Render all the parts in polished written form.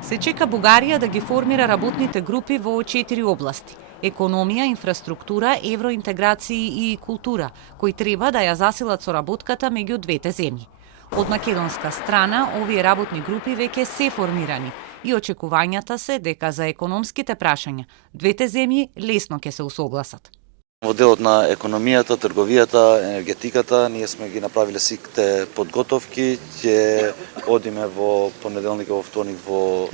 Се чека Бугарија да ги формира работните групи во 4 области: економија, инфраструктура, евроинтеграции и култура, кои треба да ја засилат соработката меѓу двете земји. Од македонска страна, овие работни групи веќе се формирани и очекувањата се дека за економските прашања двете земји лесно ќе се усогласат. Во делот на економијата, трговијата, енергетиката, ние сме ги направиле сите подготовки. Ќе одиме во понеделник и во вторник во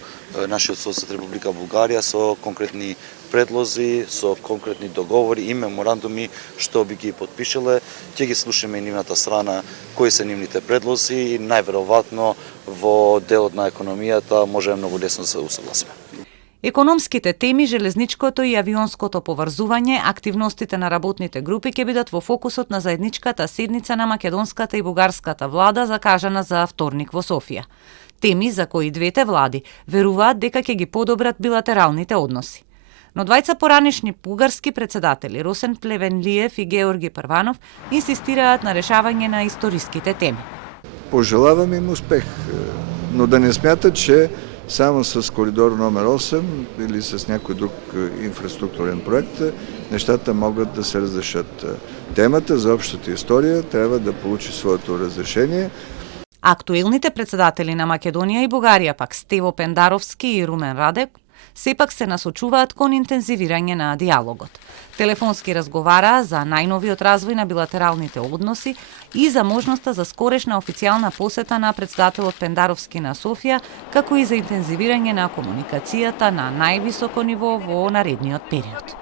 нашиот сосед Република Бугарија со конкретни предлози, со конкретни договори и меморандуми што би ги потпишале. Ќе ги слушаме и нивната страна кои се нивните предлози и најверојатно во делот на економијата можеме многу лесно да се усогласиме. Економските теми, железничкото и авионското поврзување, активностите на работните групи ќе бидат во фокусот на заедничката седница на македонската и бугарската влада закажана за вторник во Софија. Теми за кои двете влади веруваат дека ќе ги подобрат билатералните односи. Но двајца поранешни бугарски председатели Росен Плевенлиев и Георги Прванов инсистираат на решавање на историските теми. Пожелавам им успех, но да не смятат, че само с коридор номер 8 или с някой друг инфраструктурен проект нещата могат да се разрешат. Темата за общата история трябва да получи своето разрешение. Актуелните председатели на Македонија и Бугарија, пак Стево Пендаровски и Румен Радев, сепак се насочуваат кон интензивирање на диалогот. Телефонски разговараа за најновиот развој на билатералните односи и за можноста за скорешна официјална посета на председателот Пендаровски на Софија, како и за интензивирање на комуникацијата на највисоко ниво во наредниот период.